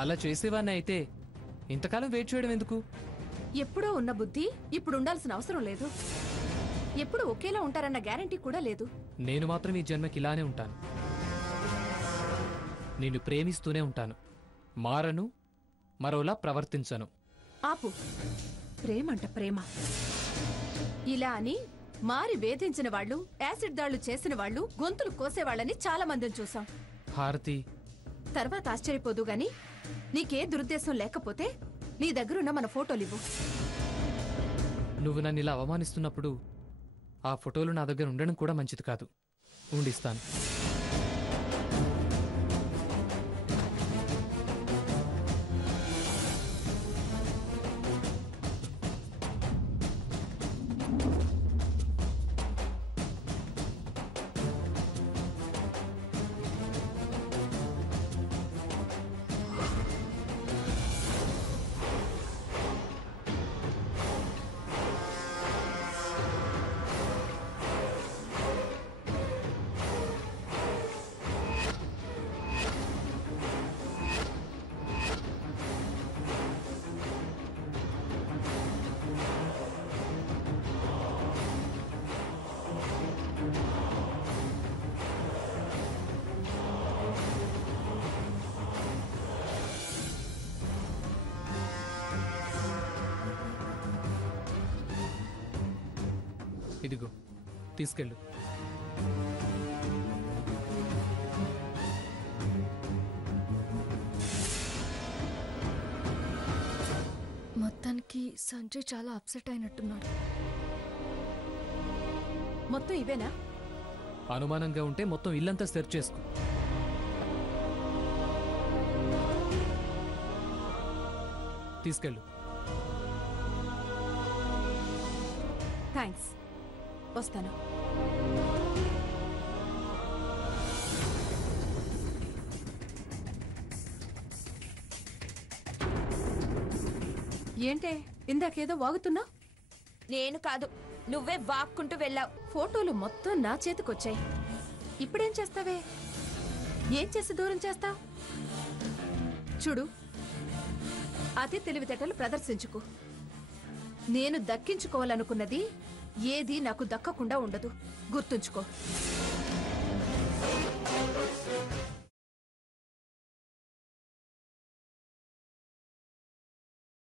అలా చేసేవాన్ని అయితే ఇంతకాలం వెయిట్ చేయడం ఎందుకు? ఎప్పుడో ఉన్న బుద్ధి ఇప్పుడు ఉండాల్సిన అవసరం లేదు. ఎప్పుడు ఒకేలా ఉంటారన్న గ్యారంటీ కూడా లేదు. నేను మాత్రం ఈ జన్మకి ఇలానే ఉంటాను. నిన్ను ప్రేమిస్తూనే ఉంటాను. మారను, మరోలా ప్రవర్తించను. ఆపు. ప్రేమంట ప్రేమ. ఇలా అని మారి వేధించిన వాళ్ళు, యాసిడ్ దాళ్లు చేసిన వాళ్ళు, గొంతులు కోసేవాళ్ళని చాలా మందిని చూసాం. హారతి, తర్వాత ఆశ్చర్యపోదు గాని నీకే దురుద్దేశం లేకపోతే నీ దగ్గరున్న మన ఫోటోలివ్వు. నువ్వు నన్ను ఇలా అవమానిస్తున్నప్పుడు ఆ ఫోటోలు నా దగ్గర ఉండడం కూడా మంచిది కాదు. ఉండిస్తాను. ఇదిగో తీసుకెళ్ళు. మొత్తానికి సంజయ్ చాలా అప్సెట్ అయినట్టున్నాడు. మొత్తం ఇవేనా? అనుమానంగా ఉంటే మొత్తం ఇల్లంతా సెర్చ్ చేసుకో. తీసుకెళ్ళు. థ్యాంక్స్. వస్తాను. ఏంటే ఇందాకేదో వాగుతున్నా? నేను కాదు, నువ్వే వాక్కుంటూ వెళ్ళావు. ఫోటోలు మొత్తం నా చేతికొచ్చాయి. ఇప్పుడేం చేస్తావే? ఏం చేసి దూరం చేస్తావు? చూడు, అతి తెలివితేటలు ప్రదర్శించుకు. నేను దక్కించుకోవాలనుకున్నది ఏది నాకు దక్కకుండా ఉండదు. గుర్తుంచుకో.